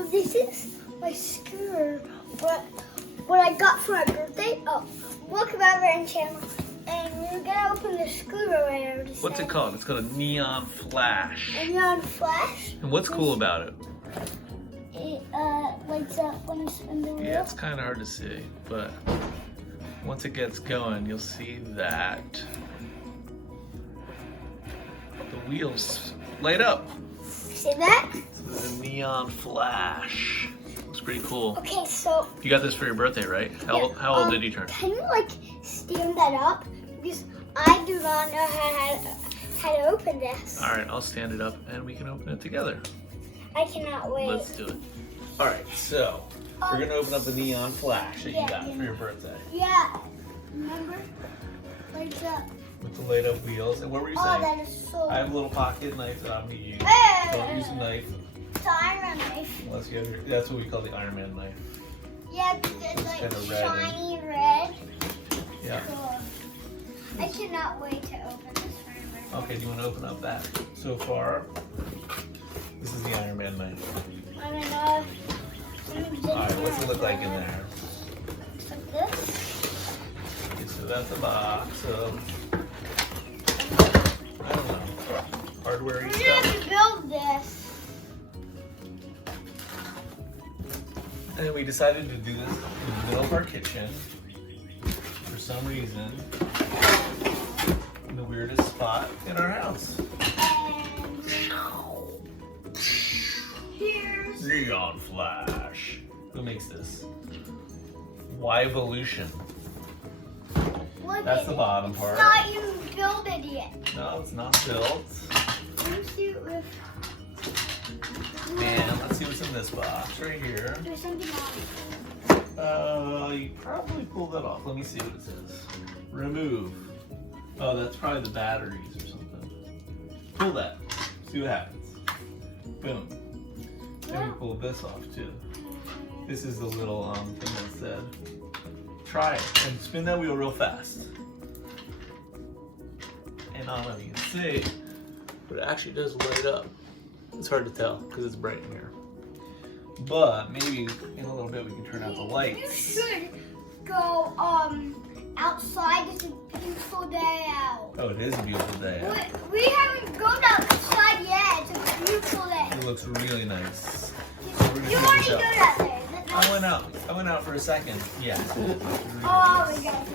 So this is my scooter. What I got for my birthday. Oh, welcome back to our channel. And we're gonna open the scooter right over. What's it called? It's called a neon flash. A neon flash. And what's cool about it? It lights up when you spin the wheel. Yeah, it's kind of hard to see, but once it gets going, you'll see that the wheels light up. See that? It's a neon flash. Looks pretty cool. Okay, so You got this for your birthday, right? How old did you turn? Can you stand that up? Because I do not know how to open this. All right, I'll stand it up and we can open it together. I cannot wait. Let's do it. All right, so we're gonna open up the neon flash that you got for your birthday. Yeah. Remember? Lights up. With the light up wheels. And what were you saying? Oh, that is so. I have a little pocket knife that I'm gonna use. Hey! Don't use a knife. It's an iron knife. Unless you have your, that's what we call the Iron Man knife. Yeah, because it's like kinda red and- shiny red. Yeah. Cool. I cannot wait to open this for my birthday. Okay, do you want to open up that? So far, this is the Iron Man knife. I don't know. Alright, what's it look like in there? Like this? Okay, so that's a box of, I don't know, hardware-y We're stuff. going to build this. And we decided to do this in the middle of our kitchen. For some reason, in the weirdest spot in our house. And here's Neon flash. Who makes this? Yvolution. look That's at the it. bottom It's part. not even built it yet. No, it's not built. Let me see if And let's see what's in this box right here. there's something on it. You probably pulled that off. Let me see what it says. Remove. Oh, that's probably the batteries or something. Pull that. See what happens. Boom. And we pulled this off too. This is the little thing that said, try it and spin that wheel real fast. And I don't know if you can see, but it actually does light up. It's hard to tell because it's bright in here. But maybe in a little bit we can turn out the lights. You should go outside. It's a beautiful day out. Oh, it is a beautiful day out. We haven't gone outside yet. It's a beautiful day. It looks really nice. You already go out there. Is it I nice? went out for a second. Yeah. Oh my gosh,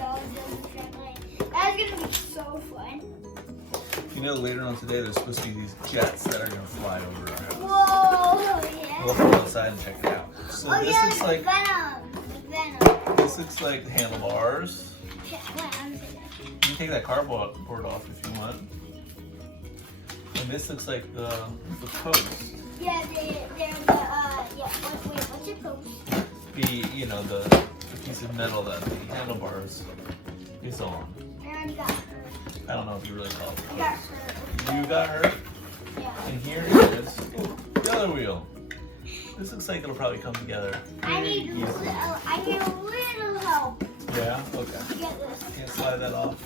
that's gonna be so fun. You know, later on today there's supposed to be these jets that are gonna fly over our house. Whoa, yeah. We'll have to go outside and check it out. So Oh this yeah, looks the like venom. this looks like the handlebars. Yeah, wait, I'm gonna- You can take that cardboard off if you want. And this looks like the post. Yeah, they're the yeah. Wait, what's your post? The piece of metal that the handlebars is on. I already got hurt. I don't know if you really call it. I got hurt. You got hurt? Yeah. And here is the other wheel. This looks like it'll probably come together. I need a little help Yeah? Okay. to get this. Can't slide that off.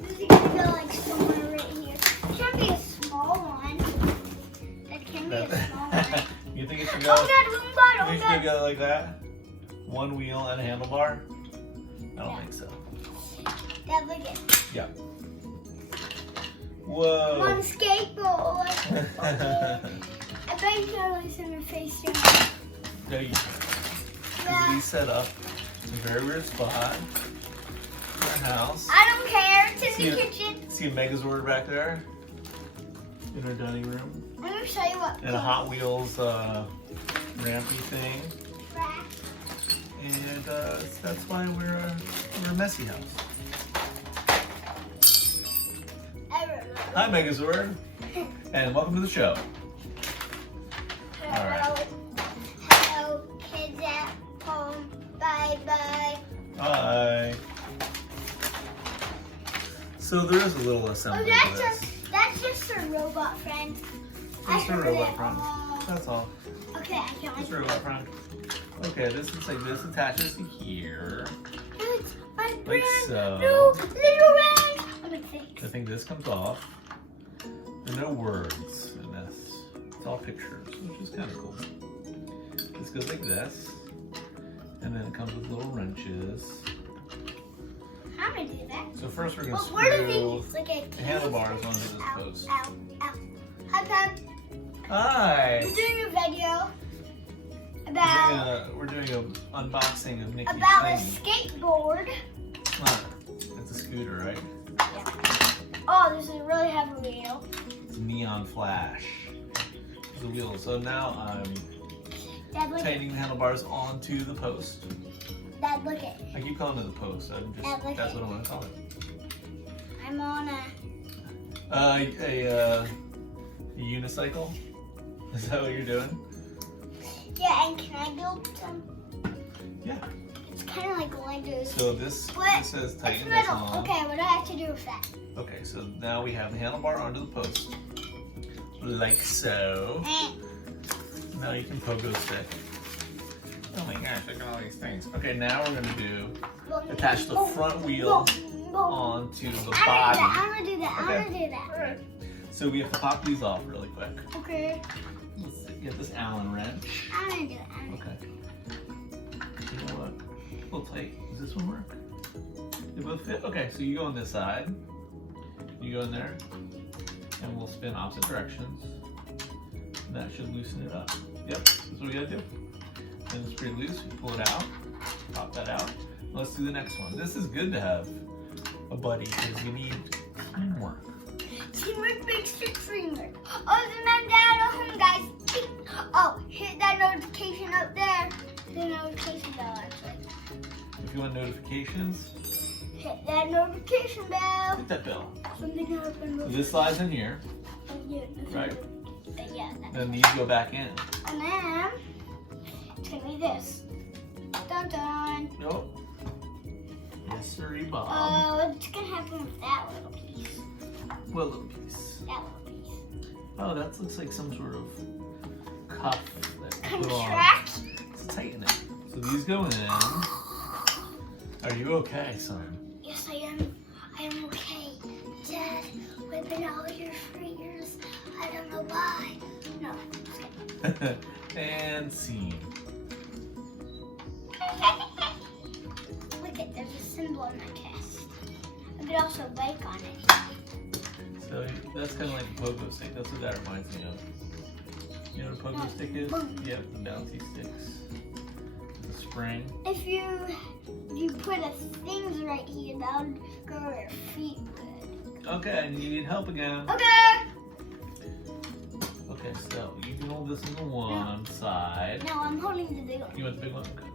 This is gonna go like somewhere right here. It can be a small one. It can be a small one. You think it should Oh go? God, You think it should go like that? One wheel and a handlebar? I don't think so. Dad, look at it. Yeah. I'm Whoa. on a skateboard. I bet you can listen to face too. There you go. We set up in a very weird spot in our house. I don't care. It's in See the it? kitchen. See a Megazord back there in our dining room? Let me show you what. And a Hot Wheels rampy thing. Track. And that's why we're a messy house. Hi, Megazord, and welcome to the show. All right. Hello, kids at home. Bye bye. Hi. So there is a little Oh, assembly to that's just a robot friend. Just a heard robot it friend. all. That's all. Okay, I can't Just wait. a robot friend. Okay, this looks like this attaches to here. It's my Like brand so. new little ring. Let me think. I think this comes off. There are no words in this. It's all pictures, which is kind of cool. goes like this. And then it comes with little wrenches. How do I do that? So first we're going to Where do screw these, like the handlebars onto this post. Ow, ow. Hi, Pam. Hi! We're doing a video about We're doing an unboxing of Nikki's a thing. skateboard. It's a scooter, right? Yeah. Oh, this is a really heavy wheel. It's neon flash. The wheel. So now I'm Dad, look tightening the handlebars onto the post. Dad, look it. I keep calling it the post. Dad, look That's it. what I want to call it. I'm on A unicycle. Is that what you're doing? Yeah, and can I build some? Yeah. It's kind of like Legos. So this says It's tighten this metal. on. Okay, what do I have to do with that? Okay, so now we have the handlebar onto the post. Like so. Now you can pogo stick. Oh my gosh, look at all these things. Okay, now we're gonna do attach the front wheel onto the body. I'm gonna do that. I'm Okay. gonna do that. Alright. So we have to pop these off really quick. Okay. Let's get this Allen wrench. I'm gonna do it. Okay. You know what? A little tight. Does this one work? They both fit? Okay, so you go on this side. You go in there. And we'll spin opposite directions. And that should loosen it up. Yep, that's what we gotta do. And it's pretty loose. You pull it out. Pop that out. Let's do the next one. This is good to have a buddy because you need teamwork. Teamwork makes the dream work. Oh, the man down at home, guys. Oh, hit that notification up there. The notification bell, actually. If you want notifications, Hit that notification bell. hit that bell. Something happened. So this slides in here, right? Yeah. Then these go back in. And then it's gonna be this. Dun dun. Nope. Yes, sirree, Bob. What's gonna happen with that little piece? What little piece? That little piece. Oh, that looks like some sort of cuff that you put on. Contract. Let's tighten it. So these go in. Are you okay, son? Yes, I am. I am okay. Dad, we've been all here for years. I don't know why. No, just kidding. And seam. Look at, there's a symbol on my chest. I could also bake on it. So that's kind of like a pogo stick. That's what that reminds me of. You know what a pogo stick is? Yep, the bouncy sticks. The spring. If you put a things right here, that would go where your feet would. Okay, and you need help again. Okay. Okay, so you can hold this on the one side. No, I'm holding the big one. You want the big one? Okay.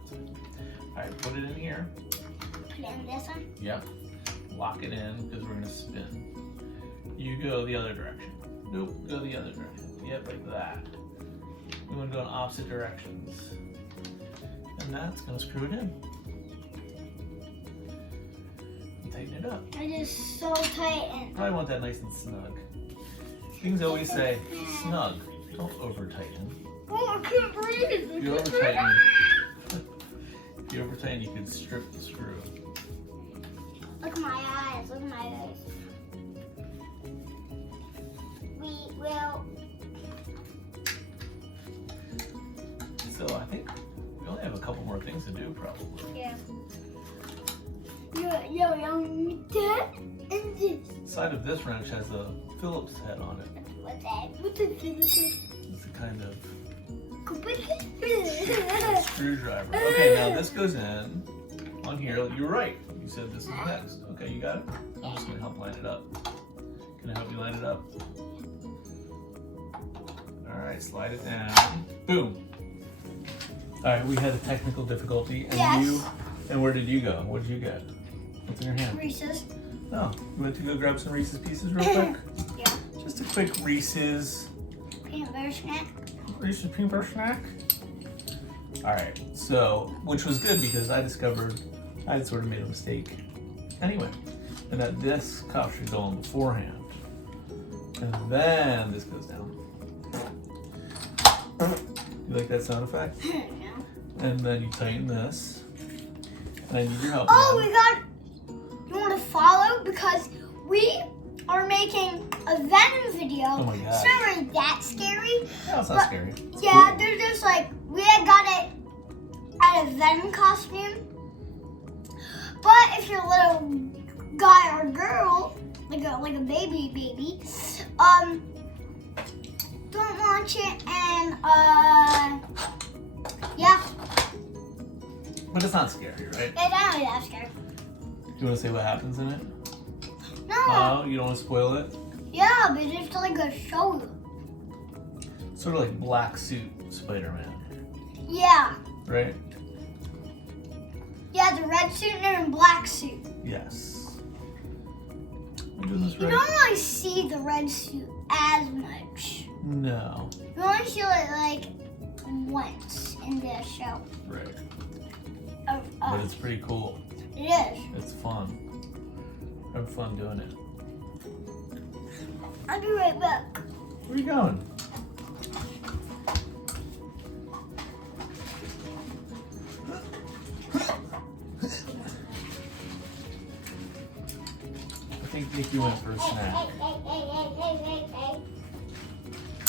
Alright, put it in here. Put it in this one. Yep. Lock it in because we're going to spin. You go the other direction. Nope, go the other direction. Yep, like that. We want to go in opposite directions. And that's going to screw it in. And tighten it up. It is so tight and Probably want that nice and snug. Things always say snug. Don't over tighten. oh, I can't breathe. If you over tighten, you can strip the screw. Look at my eyes. Look at my eyes. We will. So I think we only have a couple more things to do, probably. Yeah. Yo, young dad, and this. Side of this wrench has a Phillips head on it. What's that? What's it? It's a kind of What's screwdriver. Okay, now this goes in on here. You're right. You said this is next. Okay, you got it? I'm just gonna help line it up. Can I help you line it up? All right, slide it down. Boom. All right, we had a technical difficulty, and Yes. and where did you go? What did you get? What's in your hand? Reese's. Oh, you went to go grab some Reese's Pieces real quick? Yeah. Just a quick Reese's Peanut butter snack. Reese's peanut butter snack. All right, so, which was good because I discovered I had sort of made a mistake anyway, and that this cup should go on beforehand, and then this goes down. You like that sound effect? No. And then you tighten this, and I need your help. Oh, again. we got. You want to follow because we are making a Venom video. Oh my God. It's not really that scary. No, it's not but- scary. It's Yeah, cool. they're just like we had got it Venom costume. But if you're a little guy or girl, like a baby, don't watch it and yeah. But it's not scary, right? It's not really that scary. Do you want to say what happens in it? No. Oh, you don't want to spoil it? Yeah, but just like a show you. Sort of like black suit Spider-Man, Yeah. right? Yeah, the red suit and the black suit. Yes. I'm doing this You right? don't really see the red suit as much. No. You only see it like once in the show. Right. But it's pretty cool. It is. It's fun. I have fun doing it. I'll be right back. Where are you going? I think Nikki went for a snack.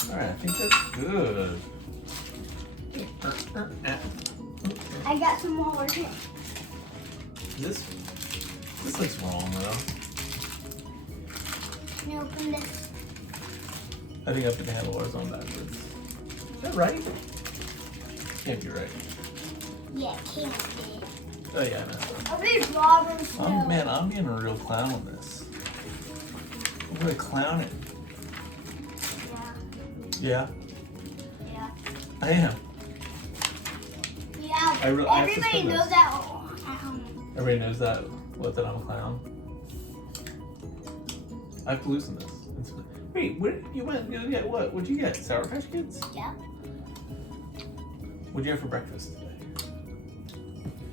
Alright, I think that's good. I got some more here. This looks wrong though. Can you open this? I think I put the handlebars on backwards. Is that right? Can't be right. Yeah, it can't be. Oh yeah, I messed up. Are these robbers? Oh man, I'm being a real clown with this. I'm really clowning. Yeah. Yeah, Yeah. I am. Yeah. I have to Everybody spin knows this. that at home. Everybody knows that. What? That I'm a clown. I have to loosen this. Wait, where you went? You get what? What'd you get? Sour Patch Kids? Yeah. What'd you have for breakfast today?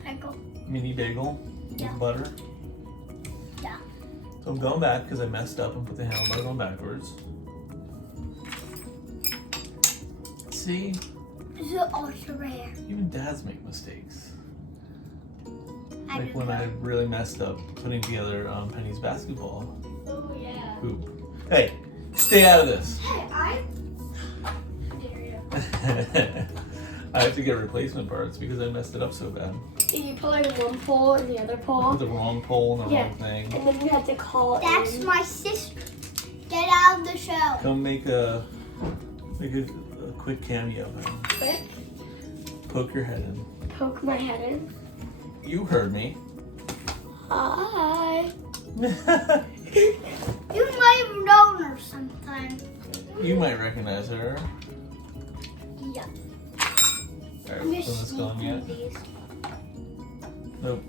Pickle. Mini bagel Yeah. with butter. Yeah. So I'm going back because I messed up and put the handlebars on backwards. See, This is ultra rare. even dads make mistakes. I Like just when know. I really messed up putting together Penny's basketball Oh yeah. hoop. Hey, stay out of this. Hey, I have to get replacement parts because I messed it up so bad. Did you put like one pole and the other I pole? put the wrong pole in the Yeah. wrong thing. And then you had to call That's in. my sister. Get out of the show. Come make a quick cameo. Man. Quick, Poke your head in. poke my head in. You heard me. Hi. You might have known her sometime. You might recognize her. Yeah. Alright, I'm so just this going sneaking yet? these. Nope.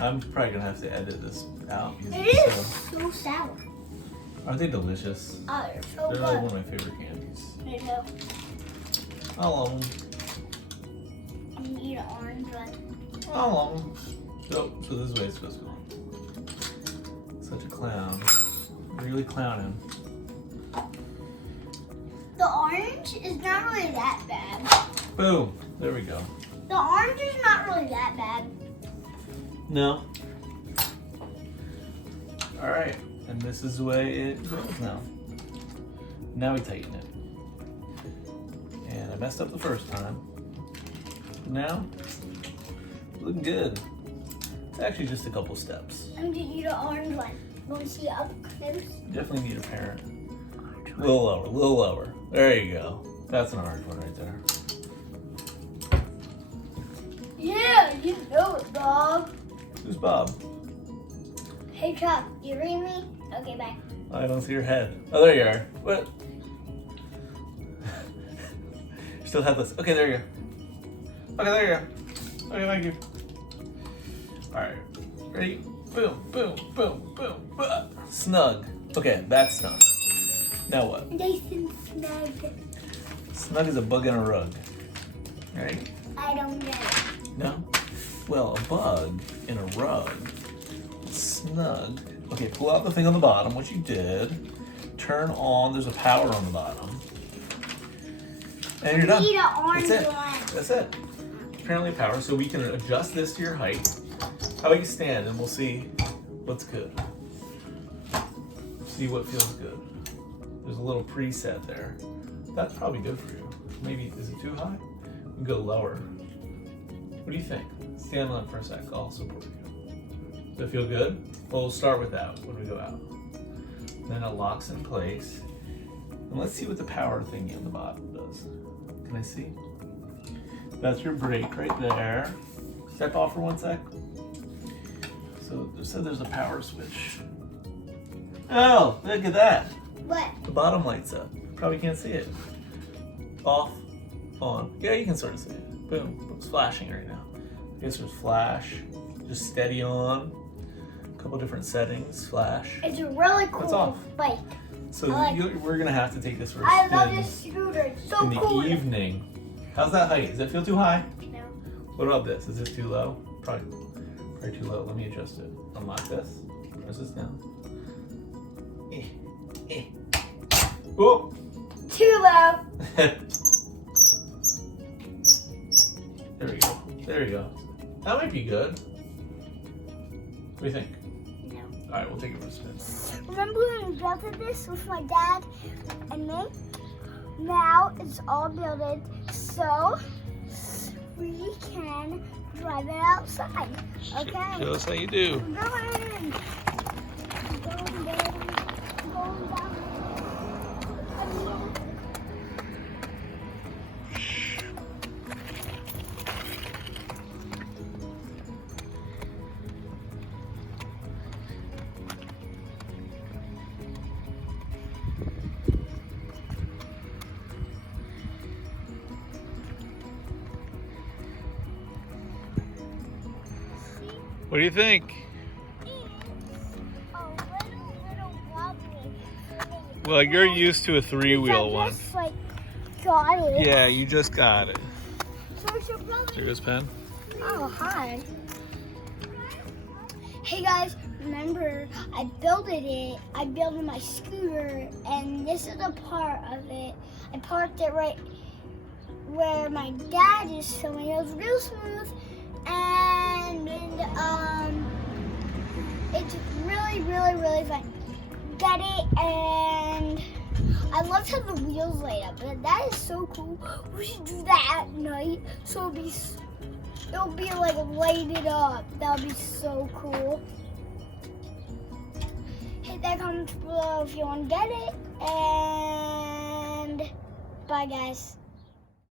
I'm probably gonna have to edit this out because It it's is so sour. aren't they delicious? Oh, they're so They're like good. one of my favorite candies. I know. I love them. You eat an orange one. I love them. So this is the way it's supposed to go. Such a clown. Really clowning. The orange is not really that bad. Boom. There we go. The orange is not really that bad. No. Alright. And this is the way it goes now. Now we tighten it. And I messed up the first time. Now, looking good. It's actually just a couple steps. I'm gonna eat an orange one. Want to see up close? Definitely need a parent. A little lower, a little lower. There you go. That's an orange one right there. Yeah, you know it, Bob. Who's Bob? Hey, Chuck, you read me? Okay, bye. I don't see your head. Oh, there you are. What? You're still headless. Okay, there you go. Okay, there you go. Okay, thank you. Alright. Ready? Boom, boom, boom, boom. Snug. Okay, that's snug. Now what? Nice and snug. Snug is a bug in a rug. Right? I don't get it. No? Well, a bug in a rug. Snug. Okay, pull out the thing on the bottom, which you did. Turn on, there's a power on the bottom. And you're done. Eat an orange That's it. one. That's it. Apparently power, so we can adjust this to your height. How about you stand and we'll see what's good. See what feels good. There's a little preset there. That's probably good for you. Maybe, is it too high? We can go lower. What do you think? Stand on for a sec. I'll support you. Does it feel good? Well, we'll start with that when we go out. Then it locks in place. And let's see what the power thingy on the bottom does. Can I see? That's your brake right there. Step off for 1 sec. So it said there's a power switch. Oh, look at that. What? The bottom lights up. Probably can't see it. Off, on. Yeah, you can sort of see it. Boom. It's flashing right now. I guess there's flash. Just steady on. A couple different settings. Flash. It's a really What's cool off? bike. So like we're gonna have to take this for a I spin love this scooter. It's so in the cool. evening. How's that height? Does it feel too high? No. What about this? Is this too low? Probably too low. Let me adjust it. Unlock this. Press this down. Oh! Too low. There we go. There you go. That might be good. What do you think? No. All right, we'll take it for a spin. Remember when we built this with my dad and me? Now it's all built, so we can drive it outside. Okay. Show us how you do. We're going. Going down. What do you think? Little wobbly. Well, you're used to a three-wheel one. I just like got it. Yeah, you just got it. So it's your brother. There goes Pen. Oh, hi. Hey guys, remember I built my scooter, and this is a part of it. I parked it right where my dad is filming. It was real smooth, and it's really, really, really fun. Get it, and I love how the wheels light up. That is so cool. We should do that at night, so it'll be like lighted up. That'll be so cool. Hit that comment below if you want to get it, and bye guys.